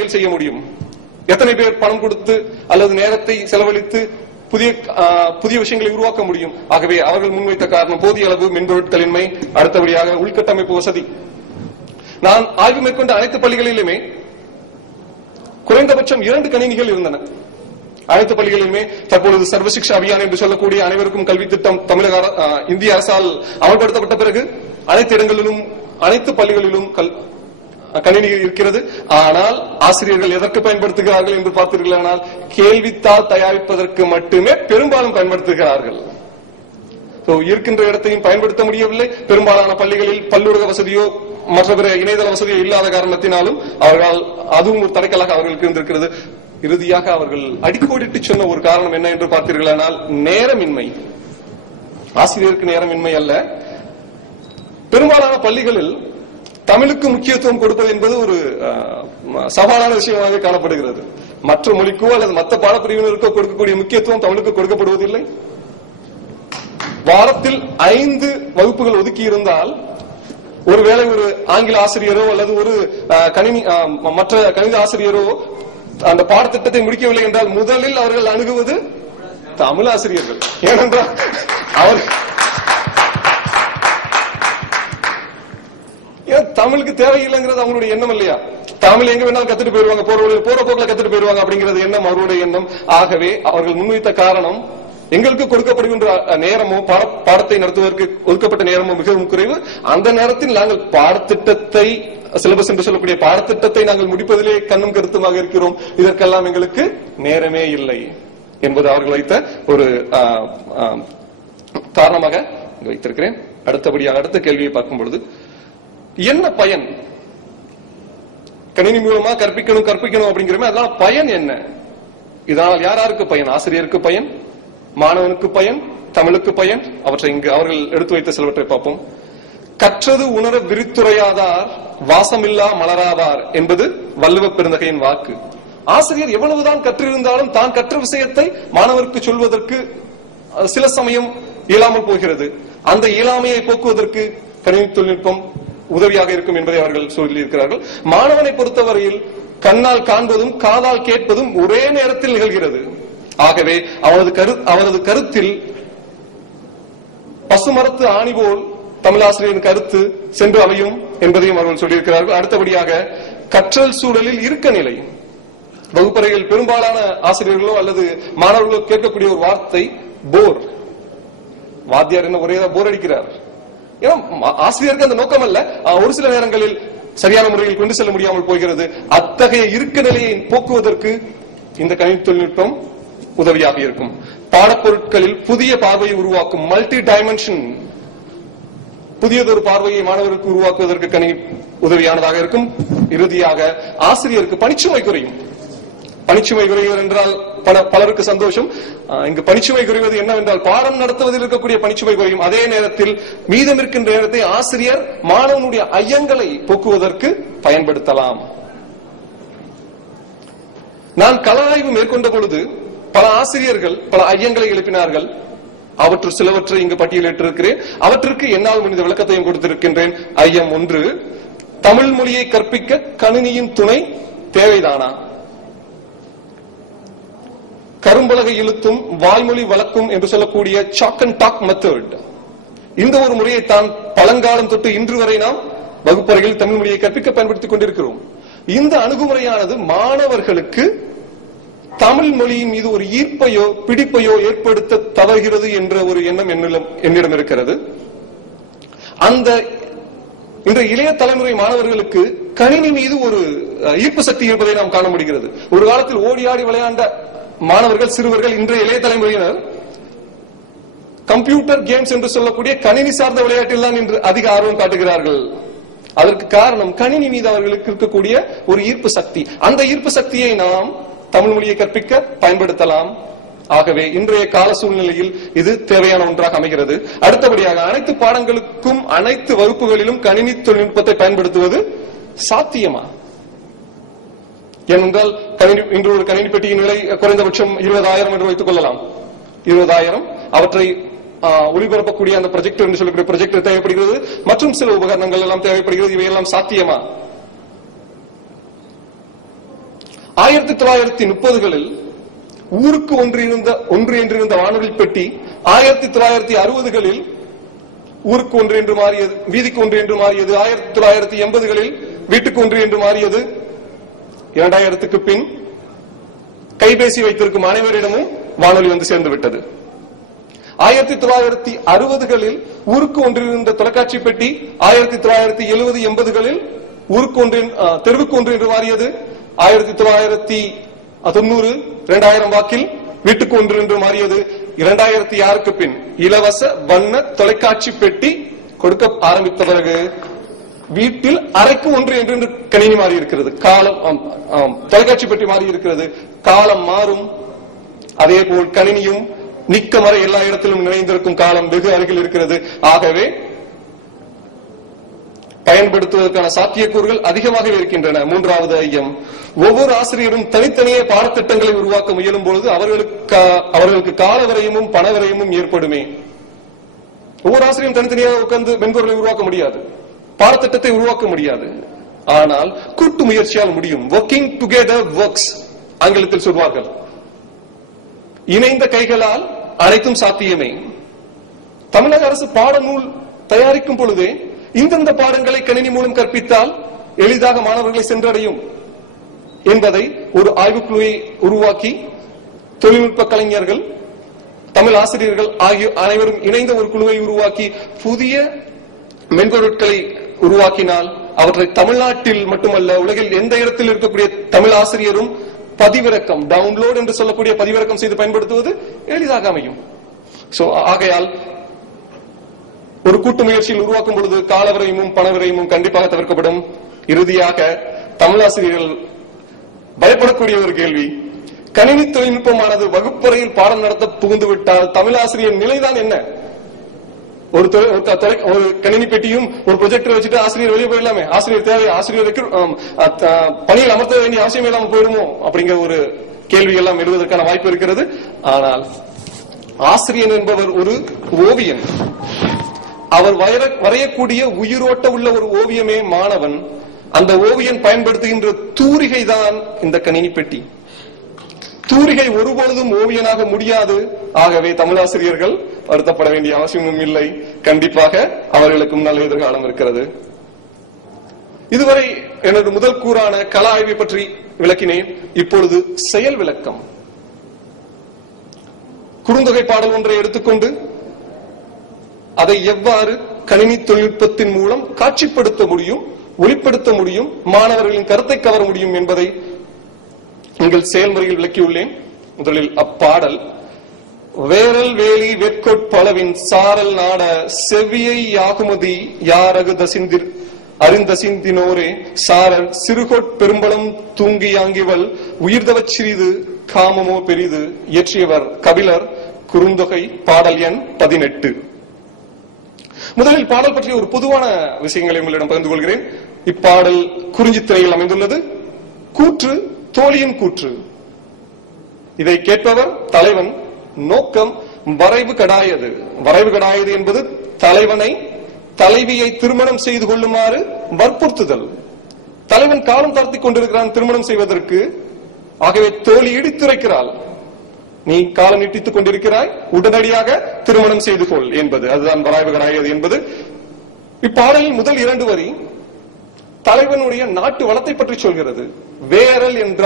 வேலைகள் செய்ய முடியும்? எத்தனை பேர் பணம் கொடுத்து அல்லது நேரத்தை செலவழித்து புதிய விஷயங்களை உருவாக்க முடியும்? ஆகவே அவர்கள் முன்வைத்த காரணம் போதிய அளவு மென்பொருட்களின்மை, அடுத்தபடியாக உள்கட்டமைப்பு வசதி. நான் ஆய்வு மேற்கொண்ட அனைத்து பள்ளிகளிலுமே குறைந்தபட்சம் 2 கணினிகள் இருந்தன. அனைத்து பள்ளிகளிலுமே தற்பொழுது சர்வசிக்ஷா அபியான் என்று சொல்லக்கூடிய அனைவருக்கும் கல்வி திட்டம் தமிழக இந்திய அரசால் அமல்படுத்தப்பட்ட பிறகு அனைத்து இடங்களிலும் அனைத்து பள்ளிகளிலும் கணினிகள் இருக்கிறது. ஆனால் ஆசிரியர்கள் எதற்கு பயன்படுத்துகிறார்கள் என்று பார்த்தீர்களானால் கேள்வித்தாள் தயாரிப்பதற்கு மட்டுமே பெரும்பாலும் பயன்படுத்துகிறார்கள். இருக்கின்ற இடத்தையும் பயன்படுத்த முடியவில்லை. பெரும்பாலான பள்ளிகளில் பல்லுலக வசதியோ மற்ற பிற இணையதள வசதியோ இல்லாத காரணத்தினாலும் அவர்களால் அதுவும் ஒரு தடைக்கலாக அவர்களுக்கு இருந்திருக்கிறது. இறுதியாக அவர்கள் அடிக்கோடிட்டு சொன்ன ஒரு காரணம் என்ன என்று பார்த்தீர்களானால் நேரமின்மை. ஆசிரியருக்கு நேரமின்மை அல்ல, பெரும்பாலான பள்ளிகளில் தமிழுக்கு முக்கியத்துவம் கொடுப்பது என்பது ஒரு சவாலான விஷயமாக காணப்படுகிறது. மற்ற மொழிக்கோ அல்லது மற்ற பாடப்பிரிவினருக்கோ கொடுக்கக்கூடிய முக்கியத்துவம் தமிழுக்கு கொடுக்கப்படுவதில்லை. வாரத்தில் 5 வகுப்புகள் ஒதுக்கி இருந்தால் ஒருவேளை ஒரு ஆங்கில ஆசிரியரோ அல்லது ஒரு மற்ற கணித ஆசிரியரோ அந்த பாடத்திட்டத்தை முடிக்கவில்லை என்றால் முதலில் அவர்கள் அணுகுவது தமிழ் ஆசிரியர்கள். ஏனென்றால் தமிழுக்கு தேவையில்லைங்கிறது அவங்களுடைய எண்ணம் இல்லையா? தமிழ் எங்க வேணாலும் கத்துட்டு போயிருவாங்க, போற போக்குல கத்துட்டு போயிருவாங்க அப்படிங்கிறது எண்ணம் அவருடைய எண்ணம். ஆகவே அவர்கள் முன்வைத்த காரணம் எங்களுக்கு கொடுக்கப்படுகின்ற நேரமோ பாடத்தை நடத்துவதற்கு ஒதுக்கப்பட்ட நேரமோ மிகவும் குறைவு. அந்த நேரத்தில் நாங்கள் பாடத்திட்டத்தை சிலபஸ் என்று சொல்லக்கூடிய பாடத்திட்டத்தை நாங்கள் முடிப்பதிலே கண்ணும் கருத்துமாக இருக்கிறோம். இதற்கெல்லாம் எங்களுக்கு நேரமே இல்லை என்பது அவர்கள் வைத்த ஒரு காரணமாக வைத்திருக்கிறேன். அடுத்தபடியாக அடுத்த கேள்வியை பார்க்கும் பொழுது என்ன பயன்? கணினி மூலமா கற்பிக்கணும் அப்படிங்கிறமே, அதனால பயன் என்ன? இதனால் யாருக்கு பயன்? ஆசிரியருக்கு பயன், மாணவனுக்கு பயன், தமிழுக்கு பயன். அவற்றை இங்கு அவர்கள் எடுத்து வைத்த சிலவற்றை பார்ப்போம். கற்றது உணர விரித்துரையாதார் வாசமில்லா மலராவார் என்பது வள்ளுவ பெருந்தகையின் வாக்கு. ஆசிரியர் எவ்வளவுதான் கற்றிருந்தாலும் தான் கற்ற விஷயத்தை மாணவருக்கு சொல்வதற்கு சில சமயம் இயலாமல் போகிறது. அந்த இயலாமையை போக்குவதற்கு கணினி தொழில்நுட்பம் உதவியாக இருக்கும் என்பதை அவர்கள் சொல்லியிருக்கிறார்கள். மாணவனை பொறுத்தவரையில் கண்ணால் காண்பதும் காதால் கேட்பதும் ஒரே நேரத்தில் நிகழ்கிறது. ஆகவே அவரது கருத்தில் பசுமரத்து ஆணி போல் தமிழாசிரியரின் கருத்து சென்று அமையும் என்பதையும் அவர்கள் சொல்லியிருக்கிறார்கள். அடுத்தபடியாக கற்றல் சூழலில் இருக்க நிலை. வகுப்பறையில் பெரும்பாலான ஆசிரியர்களோ அல்லது மாணவர்களோ கேட்கக்கூடிய ஒரு வார்த்தை போர். வாத்தியார் என்ன ஒரே போர் அடிக்கிறார். ஏன்னா ஆசிரியருக்கு அந்த நோக்கம் அல்ல, ஒரு சில நேரங்களில் சரியான முறையில் கொண்டு செல்ல முடியாமல் போகிறது. அத்தகைய இருக்க நிலையை போக்குவதற்கு இந்த கணினி தொழில்நுட்பம் உதவியாக இருக்கும். பாடப்பொருட்களில் புதிய பார்வையை உருவாக்கும் மல்டி டைமென்ஷன், புதியதொரு பார்வையை மாணவருக்கு உருவாக்குவதற்கு கணினி உதவியானதாக இருக்கும். இறுதியாக ஆசிரியருக்கு பணிச்சுமை குறையும். பணிச்சுமை குறைவது என்றால் பலருக்கு சந்தோஷம். இங்கு பணிச்சுமை குறைவது என்னவென்றால் பாடம் நடத்துவதில் இருக்கக்கூடிய பணிச்சுமை குறையும். அதே நேரத்தில் மீதம் இருக்கின்ற நேரத்தை ஆசிரியர் மாணவனுடைய ஐயங்களை போக்குவதற்கு பயன்படுத்தலாம். நான் கள ஆய்வு மேற்கொண்ட பொழுது பல ஆசிரியர்கள் பல ஐயங்களை எழுப்பினார்கள். அவற்று சிலவற்றை இங்கு பட்டியலிட்டிருக்கிறேன். அவற்றுக்கு என்னால் முடிந்த விளக்கத்தையும் கொடுத்திருக்கின்றேன். ஐயம் 1, தமிழ் மொழியை கற்பிக்க கணினியின் துணை தேவைதானா? கரும்பலகை இழுத்தும் வாய்மொழி வழக்கும் என்று சொல்லக்கூடிய சாக் அண்ட் டாக் மெத்தட், இந்த ஒரு முறையை தான் பழங்காலம் தொட்டு இன்று வரை நாம் வகுப்பறையில் தமிழ் மொழியை கற்பிக்க பயன்படுத்திக் கொண்டிருக்கிறோம். இந்த அணுகுமுறையானது மாணவர்களுக்கு தமிழ் மொழியின் மீது ஒரு ஈர்ப்பையோ பிடிப்பையோ ஏற்படுத்த தவறுகிறது என்ற ஒரு எண்ணம் என்னிடம் இருக்கிறது. அந்த இந்த இளைய தலைமுறை மாணவர்களுக்கு கணினி மீது ஒரு ஈர்ப்பு சக்தி இருப்பதை நாம் காண முடிகிறது. ஒரு காலத்தில் ஓடி ஆடி விளையாண்ட மாணவர்கள், சிறுவர்கள், இன்றைய இளைய தலைமுறையினர் கம்ப்யூட்டர் கேம்ஸ் என்று சொல்லக்கூடிய கணினி சார்ந்த விளையாட்டில் தான் இன்று அதிக ஆர்வம் காட்டுகிறார்கள். அதற்கு காரணம் கணினி மீது அவர்களுக்கு இருக்கக்கூடிய ஒரு ஈர்ப்பு சக்தி. அந்த ஈர்ப்பு சக்தியை நாம் தமிழ் மொழியை கற்பிக்க பயன்படுத்தலாம். ஆகவே இன்றைய கால சூழ்நிலையில் இது தேவையான ஒன்றாக அமைகிறது. அடுத்தபடியாக அனைத்து பாடங்களுக்கும் அனைத்து வகுப்புகளிலும் கணினி தொழில்நுட்பத்தை பயன்படுத்துவது சாத்தியமா? ஏனென்றால் இன்று ஒரு கணினி பெட்டியின் விலை குறைந்தபட்சம் 20,000 என்று வைத்துக் கொள்ளலாம். 20,000. அவற்றை ஒளிபரப்பக்கூடிய அந்த ப்ரொஜெக்டர் என்று சொல்லக்கூடிய ப்ரொஜெக்டர் தேவைப்படுகிறது. மற்றும் சில உபகரணங்கள் எல்லாம் தேவைப்படுகிறது. இவையெல்லாம் சாத்தியமா? 1930களில் ஊருக்கு ஒன்று என்றிருந்த வானொலி பெட்டி 1960களில் ஊருக்கு ஒன்று என்று மாறியது, வீதிக்கு ஒன்று என்று மாறியது. 1980களில் வீட்டுக்கு ஒன்று என்று மாறியது. 2000க்கு பின் கைபேசி வைத்திருக்கும் அனைவரிடமும் வானொலி வந்து சேர்ந்து விட்டது. 1960களில் ஊருக்கு ஒன்றிருந்த தொலைக்காட்சி பெட்டி 1970-80களில் ஊருக்கு ஒன்று, தெருவுக்கு ஒன்று என்று மாறியது. 1990 2000 வாக்கில் வீட்டுக்கு ஒன்று என்று மாறியது. 2006க்கு பின் இலவச வண்ண தொலைக்காட்சி பெட்டி கொடுக்க ஆரம்பித்த பிறகு வீட்டில் அறைக்கு ஒன்று என்று கணினி மாறி இருக்கிறது. காலம் தொலைக்காட்சி பெட்டி மாறி இருக்கிறது. காலம் மாறும். அதே போல் கணினியும் நிக்கமறை எல்லா இடத்திலும் நிறைந்திருக்கும் காலம் வெகு அருகில் இருக்கிறது. ஆகவே பயன்படுத்துவதற்கான சாத்தியக்கூறுகள் அதிகமாக இருக்கின்றன. மூன்றாவது ஐயம், ஒவ்வொரு ஆசிரியரும் தனித்தனியே பாடத்திட்டங்களை உருவாக்க முயலும் பொழுது அவர்களுக்கு கால விரயமும் பண விரயமும் ஏற்படுமே. ஒவ்வொரு ஆசிரியரும் தனித்தனியாக உட்கார்ந்து மென்பொருளை உருவாக்க முடியாது, பாடத்திட்டத்தை உருவாக்க முடியாது. ஆனால் கூட்டு முயற்சியால் முடியும். ஒர்க்கிங் டுகெதர் ஒர்க்ஸ் ஆங்கிலத்தில் சொல்வார்கள். இணைந்த கைகளால் அனைத்தும் சாத்தியமே. தமிழக அரசு பாடநூல் தயாரிக்கும் பொழுதே இந்தந்த பாடங்களை கணினி மூலம் கற்பித்தால் எளிதாக மாணவர்களை சென்றடையும் என்பதை ஒரு ஆய்வுக்குழுவை உருவாக்கி தொழில்நுட்ப கலைஞர்கள், தமிழ் ஆசிரியர்கள் ஆகிய அனைவரும் இணைந்த ஒரு குழுவை உருவாக்கி புதிய மென்பொருட்களை உருவாக்கினால் அவற்றை தமிழ்நாட்டில் மட்டுமல்ல உலகில் எந்த இடத்தில் இருக்கக்கூடிய தமிழ் ஆசிரியரும் பதிவிறக்கம், டவுன்லோட் என்று சொல்லக்கூடிய பதிவிறக்கம் செய்து பயன்படுத்துவது எளிதாக அமையும். ஆகையால் ஒரு கூட்டு முயற்சியில் உருவாக்கும் பொழுது காலவரையும் பணவரையும் கண்டிப்பாக தவிர்க்கப்படும். இறுதியாக தமிழாசிரியர்கள் பயப்படக்கூடிய ஒரு கேள்வி, கணினி தொழில்நுட்பமானது வகுப்பறையில் பாடம் நடத்த புகுந்துவிட்டால் தமிழாசிரியர் நிலைதான் என்ன? ஒரு கணினி பெட்டியும் ஒரு ப்ரொஜெக்டர் வச்சுட்டு ஆசிரியர் வெளியே போயிடலாமே, ஆசிரியர் தேவை, ஆசிரியருக்கு பணியில் அமர்த்த வேண்டிய அவசியம் இல்லாமல் போயிடுமோ அப்படிங்கிற ஒரு கேள்வி எல்லாம் எழுவதற்கான வாய்ப்பு இருக்கிறது. ஆனால் ஆசிரியர் என்பவர் ஒரு ஓவியன். அவர் வரையக்கூடிய உயிரோட்ட உள்ள ஒரு ஓவியமே மாணவன். அந்த ஓவியன் பயன்படுத்துகின்ற தூரிகை தான் இந்த கணினி பெட்டி. தூரிகை ஒருபொழுதும் ஓவியனாக முடியாது. ஆகவே தமிழாசிரியர்கள் வருத்தப்பட வேண்டிய அவசியமும் இல்லை. கண்டிப்பாக அவர்களுக்கும் நல்ல எதிர்காலம் இருக்கிறது. இதுவரை எனது முதல் கூறான கள ஆய்வை பற்றி விளக்கினேன். இப்பொழுது செயல் விளக்கம். குறுந்தொகை பாடல் ஒன்றை எடுத்துக்கொண்டு அதை எவ்வாறு கணினி தொழில்நுட்பத்தின் மூலம் காட்சிப்படுத்த முடியும், ஒளிப்படுத்த முடியும், மாணவர்களின் கருத்தை கவர முடியும் என்பதை உங்கள் செயல்முறையில் விளக்கியுள்ளேன். முதலில் அப்பாடல், வேரல் வேலி வெட்கொட்பளவின் சாரல் நாட செவ்வியை யாகுமதி யாரகு தசிந்திர் அறிந்தசிந்தினோரே சாரல் சிறுகொட் பெரும்பலம் தூங்கி யாங்கிவள் உயிர்தவச் சிறிது காமமோ பெரிது. இயற்றியவர் கபிலர். குறுந்தொகை பாடல் எண் 18. முதலில் பாடல் பற்றிய ஒரு பொதுவான விஷயங்களை உங்களிடம் பகிர்ந்து கொள்கிறேன். இப்பாடல் குறிஞ்சித்திரையில் அமைந்துள்ளது. கூற்று தோழியின் கூற்று. இதை கேட்பவர் தலைவன். நோக்கம் வரைவு கடாயது. வரைவு கடாயது என்பது தலைவனை தலைவியை திருமணம் செய்து கொள்ளுமாறு வற்புறுத்துதல். தலைவன் காலம் தாழ்த்திக் கொண்டிருக்கிறான் திருமணம் செய்வதற்கு. ஆகவே தோழி இடித்துரைக்கிறாள், நீ காலம் நீட்டித்துக் கொண்டிருக்கிறாய், உடனடியாக திருமணம் செய்து கொள் என்பது. அதுதான் வரைவு கடாயது என்பது. இப்பாடலில் முதல் 2 வரி தலைவனுடைய நாட்டு வளத்தை பற்றி சொல்கிறது. வேரல் என்ற